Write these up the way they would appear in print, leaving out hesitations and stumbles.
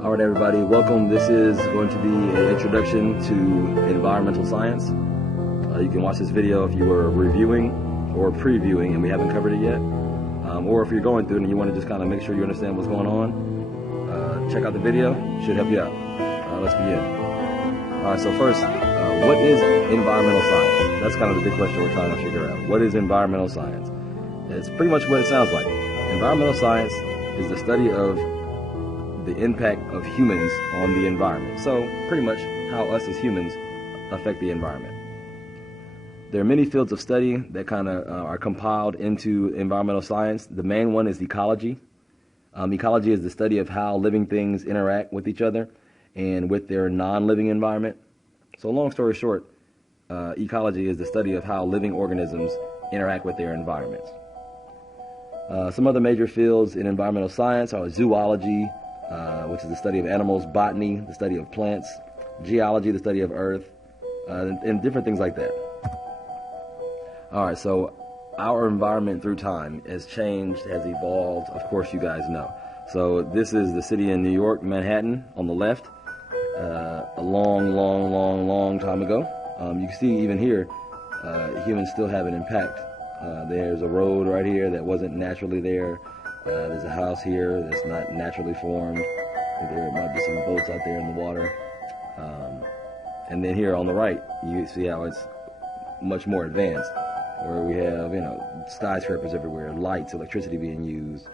All right, everybody, welcome. This is going to be an introduction to environmental science. You can watch this video if you were reviewing or previewing and we haven't covered it yet, or if you're going through it and you want to just kind of make sure you understand what's going on. Check out the video; should help you out. Let's begin. All right, so first, what is environmental science? That's kind of the big question we're trying to figure out. What is environmental science? It's pretty much what it sounds like. Environmental science is the study of the impact of humans on the environment. So pretty much how us as humans affect the environment. There are many fields of study that kind of are compiled into environmental science. The main one is ecology. Ecology is the study of how living things interact with each other and with their non-living environment. So long story short, ecology is the study of how living organisms interact with their environments. Some other major fields in environmental science are zoology, which is the study of animals, botany, the study of plants, geology, the study of earth, and different things like that. All right, so our environment through time has changed, has evolved, of course you guys know. So this is the city in New York, Manhattan, on the left, a long time ago. You can see even here, humans still have an impact. There's a road right here that wasn't naturally there. There's a house here that's not naturally formed. There might be some boats out there in the water. And then here on the right, you see how it's much more advanced, where we have, skyscrapers everywhere, lights, electricity being used,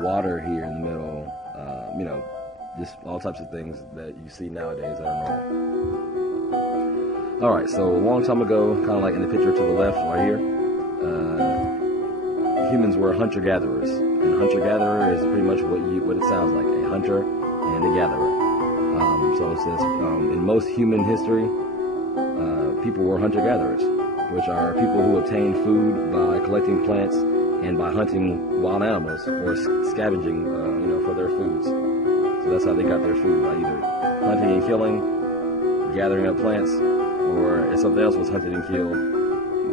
water here in the middle, just all types of things that you see nowadays that are normal. All right, so a long time ago, kind of like in the picture to the left right here, humans were hunter-gatherers, and hunter-gatherer is pretty much what it sounds like, a hunter and a gatherer. So it says in most human history, people were hunter-gatherers, which are people who obtained food by collecting plants and by hunting wild animals or scavenging, for their foods. So that's how they got their food, by either hunting and killing, gathering up plants, or if something else was hunted and killed,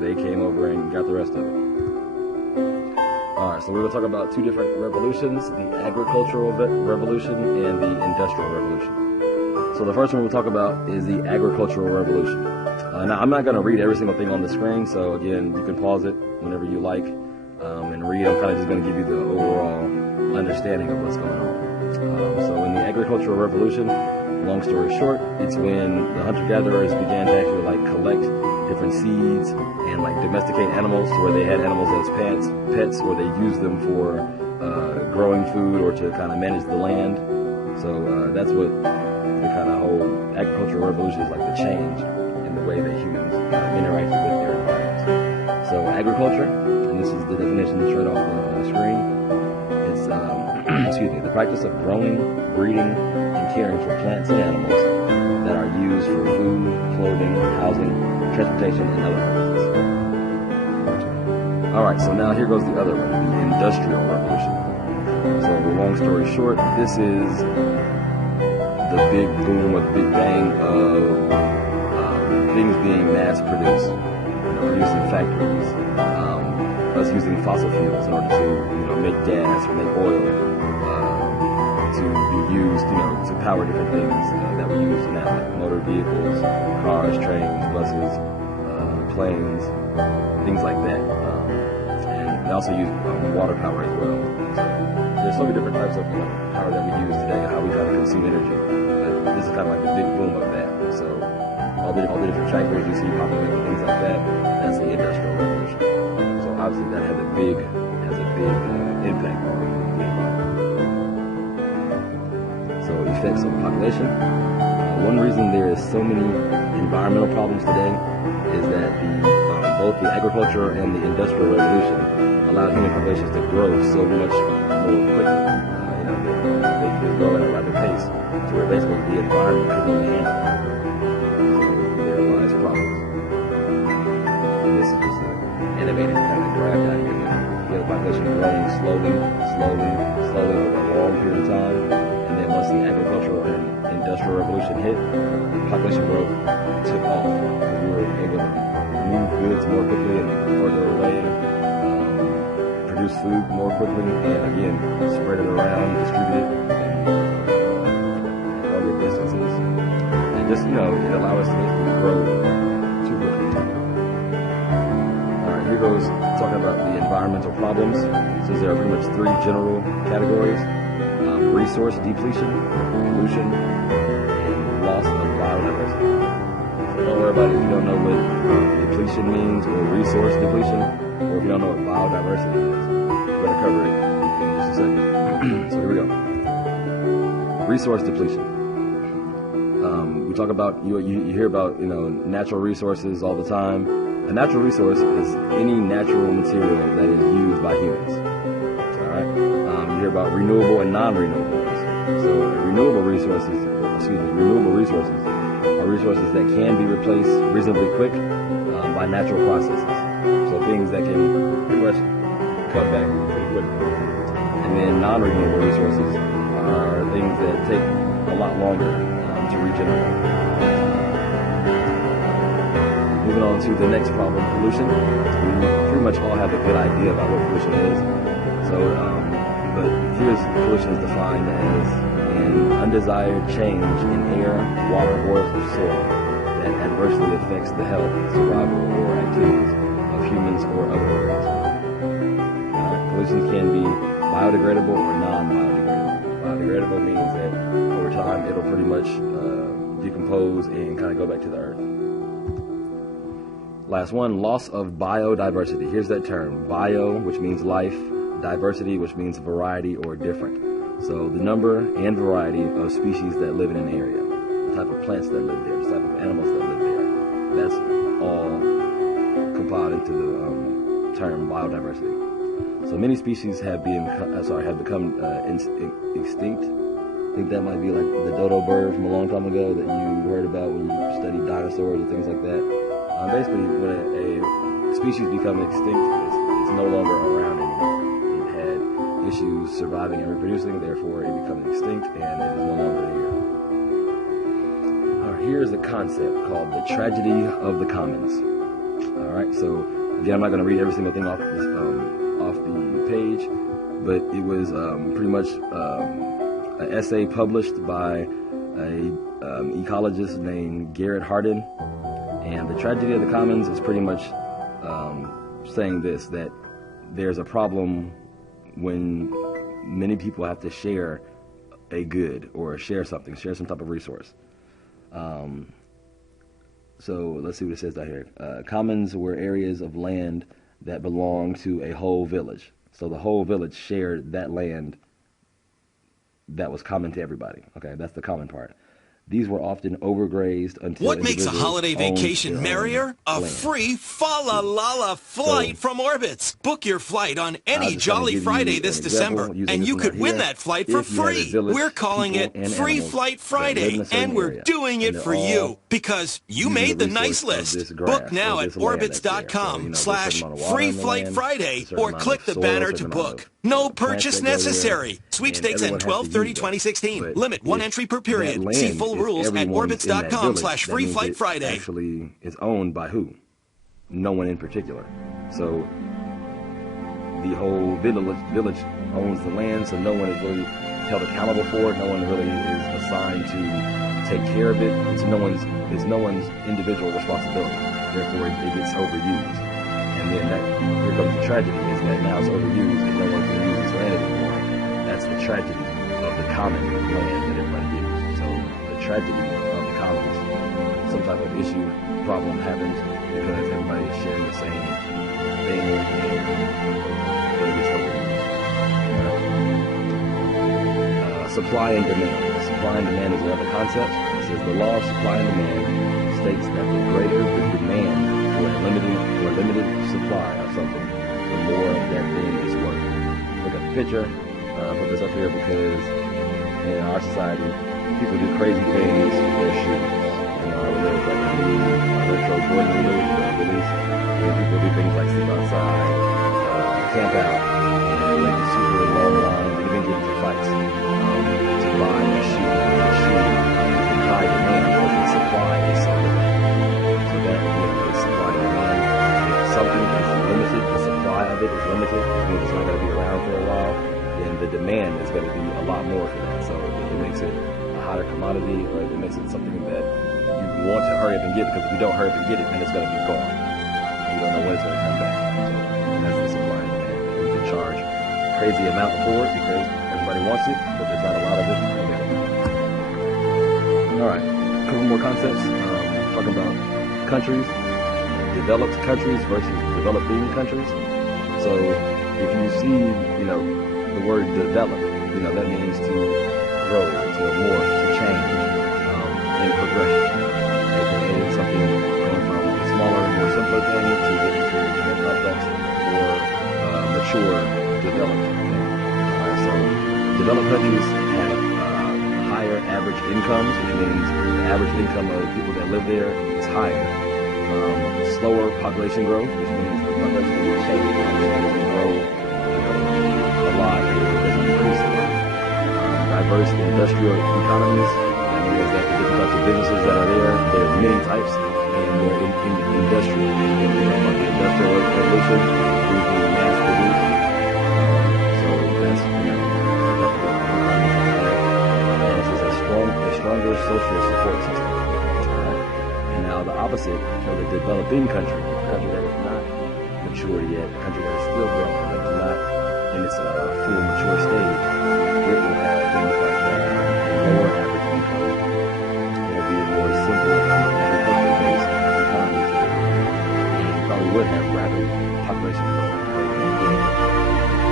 they came over and got the rest of it. Alright, so we're going to talk about two different revolutions, the agricultural revolution and the industrial revolution. So the first one we'll talk about is the agricultural revolution. Now, I'm not going to read every single thing on the screen, so again, you can pause it whenever you like and read. I'm kind of just going to give you the overall understanding of what's going on. So in the agricultural revolution, long story short, it's when the hunter-gatherers began to actually collect different seeds and domesticate animals, to where they had animals as pets, or they used them for growing food or to kind of manage the land. So that's what the kind of whole agricultural revolution is like, the change in the way that humans interact with their environment. So agriculture, and this is the definition straight off the screen, it's the practice of growing, breeding, and caring for plants and animals that are used for food, clothing, housing, transportation, and other purposes. All right, so now here goes the other one, the industrial revolution. So long story short, this is the big boom or the big bang of things being mass produced, produced in factories, us using fossil fuels in order to make gas or make oil, to be used to power different things that we use now, like motor vehicles, cars, trains, buses, planes, things like that. And they also use water power as well. So there's so many different types of power that we use today, how we kind of consume energy. But this is kind of like the big boom of that. So all the different factories you see popping up and things like that, that's the industrial revolution. So obviously that has a big impact on the environment. So effects on the population. One reason there is so many environmental problems today is that both the agriculture and the industrial revolution allowed human populations to grow so much more quickly. They grow at a rapid pace, to where basically the environment couldn't even handle it. So there lies problems. And this is just an animated kind of graph down here. You have the population growing slowly over a long period of time. And then once the agricultural and industrial revolution hit, population growth took off, because we were able to move goods more quickly and further away, produce food more quickly, and again, spread it around, distribute it, and just, it allows us to basically grow too quickly. All right, here goes talking about the environmental problems. So there are pretty much three general categories: resource depletion, pollution, and loss of biodiversity. So don't worry about it if you don't know what depletion means or resource depletion, or if you don't know what biodiversity is. We're going to cover it in just a second. So here we go. Resource depletion. We talk about, you hear about, natural resources all the time. A natural resource is any natural material that is used by humans. All right. You hear about renewable and non-renewable ones. So renewable resources are resources that can be replaced reasonably quick by natural processes. So things that can pretty much come back pretty quickly. And then non-renewable resources are things that take a lot longer to regenerate. Moving on to the next problem, pollution. We pretty much all have a good idea about what pollution is. So, but here's pollution is defined as an undesired change in air, water, or soil that adversely affects the health, survival, or activities of humans or other organisms. Pollution can be biodegradable or non-biodegradable. Biodegradable means that over time it'll pretty much decompose and kind of go back to the earth. Last one, loss of biodiversity. Here's that term, bio, which means life, diversity, which means variety or different. So the number and variety of species that live in an area, the type of plants that live there, the type of animals that live there, that's all compiled into the term biodiversity. So many species have become extinct. I think that might be like the dodo bird from a long time ago that you heard about when you studied dinosaurs or things like that. Basically, when a species becomes extinct, it's no longer around anymore. It had issues surviving and reproducing, therefore it becomes extinct and it is no longer here. Here's a concept called the tragedy of the commons. All right, so again, I'm not going to read every single thing off the page, but it was pretty much an essay published by an ecologist named Garrett Hardin. And the tragedy of the commons is pretty much saying this, that there's a problem when many people have to share a good or share some type of resource. So let's see what it says down here. Commons were areas of land that belonged to a whole village. So the whole village shared that land that was common to everybody. Okay, that's the common part. These were often overgrazed until what makes a holiday vacation merrier? A free fa-la-la-la flight from Orbitz. Book your flight on any Jolly Friday this December, and you could win that flight for free. We're calling it Free Flight Friday, and we're doing it for you because you made the nice list. Book now at Orbitz.com/Free Flight Friday or click the banner to book. No purchase necessary. Sweepstakes end 12/30/2016. Limit one entry per period. See full rules at Orbitz.com/Free Flight Friday. Actually, is owned by who? No one in particular. So the whole village owns the land, so no one is really held accountable for it. No one really is assigned to take care of it. It's no one's individual responsibility. Therefore, it gets overused. And then here comes the tragedy, is that now it's overused and no one can use this land anymore. That's the tragedy of the common land that everybody uses. So the tragedy of the commons, some type of issue, problem happens because everybody is sharing the same thing and it gets overused. Supply and demand. Supply and demand is another concept. It says the law of supply and demand states that the greater the demand for a limited supply of something, the more that thing is worth. Look at the picture. Put this up here because in our society, people do crazy things with their shoes. I remember like the retro Jordan release, and people do things like sleep outside, camp out, and wait super long lines, and even get into fights to buy a shoe. The shoe is in high demand because the supply is so limited. So that the supply and demand, if something is limited, the supply of it is limited, which means it's not going to be around for a while, then the demand is going to be a lot more for that. So it makes it a hotter commodity, or it makes it something that want to hurry up and get it, because if you don't hurry up and get it, then it's going to be gone. You don't know when it's going to come back. So that's the supply and demand. You can charge crazy amount for it because everybody wants it, but there's not a lot of it available. All right, a couple more concepts. Talking about countries, developed countries versus developing countries. So if you see, the word develop, that means to grow, to morph, to change, in progression. AKA something going from a smaller, more simpler thing to getting to more complex or mature, developed. Alright, so developed countries have higher average incomes, which means the average income of people that live there is higher. Slower population growth, which means the population will change, doesn't grow a lot, it doesn't increase a lot. Diverse industrial economies, that means that the different types of businesses that are there, there are many types, and they're industrial. Like the industrial revolution, usually mass produced. So that's, this is a stronger social support system. And now the opposite for the developing country, a country that is not mature yet, a country that is still growing, that is not in its full mature stage, it will have things like that, lower average income. It will be a more simple agriculture-based economy. And you probably would have rapid population growth, but the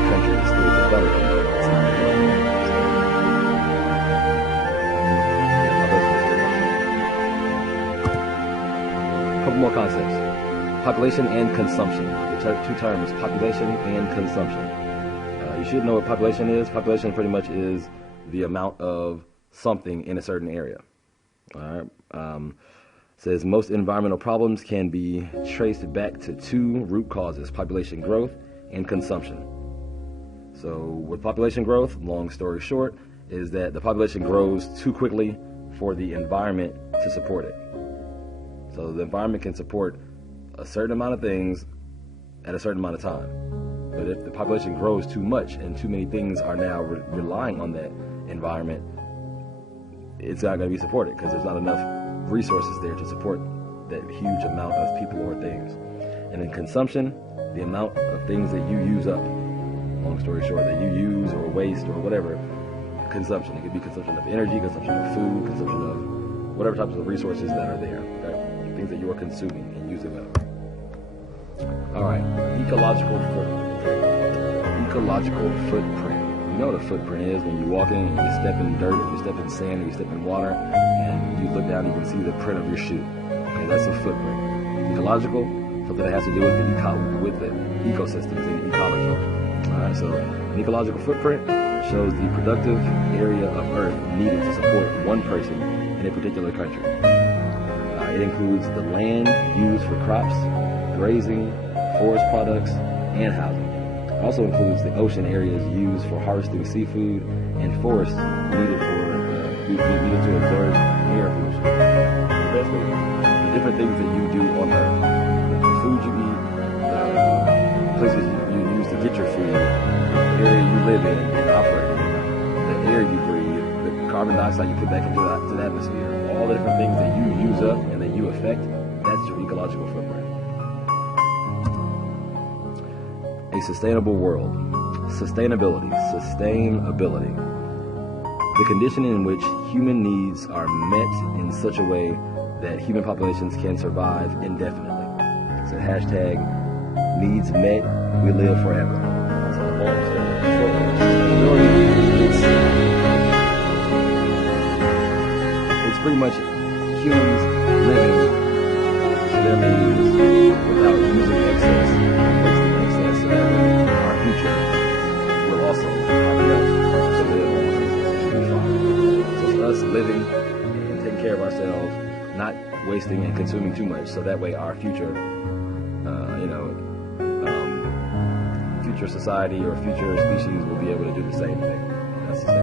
country is still developing. It's not developing. Couple more concepts. Population and consumption. The two terms, population and consumption. You should know what population is. Population pretty much is the amount of something in a certain area. All right. Says most environmental problems can be traced back to two root causes, population growth and consumption. So with population growth, long story short, is that the population grows too quickly for the environment to support it. So the environment can support a certain amount of things at a certain amount of time. But if the population grows too much and too many things are now relying on that environment, it's not going to be supported because there's not enough resources there to support that huge amount of people or things. And then consumption, the amount of things that you use up, long story short, that you use or waste or whatever, consumption. It could be consumption of energy, consumption of food, consumption of whatever types of resources that are there, okay? Things that you are consuming and using up. All right, ecological footprint. Ecological footprint. You know what a footprint is when you walk in and you step in dirt or you step in sand or you step in water and you look down and you can see the print of your shoe. Okay, that's a footprint. Ecological, something that has to do with the ecosystems and ecology. All right, so an ecological footprint shows the productive area of Earth needed to support one person in a particular country. It includes the land used for crops, grazing, forest products, and housing. It also includes the ocean areas used for harvesting seafood and forests needed to absorb air pollution. Basically, the different things that you do on Earth, the food you eat, the places you use to get your food, the area you live in and operate in, the air you breathe, the carbon dioxide you put back into the atmosphere, all the different things that you use up and that you affect, that's your ecological footprint. A sustainable world. Sustainability. The condition in which human needs are met in such a way that human populations can survive indefinitely. So hashtag needs met, we live forever. That's a long story. It's pretty much humans living to their means without using excess, wasting excess, so that way our future will also have enough to live on and be fine. So it's us living and taking care of ourselves, not wasting and consuming too much, so that way our future, future society or future species will be able to do the same thing. That's the same.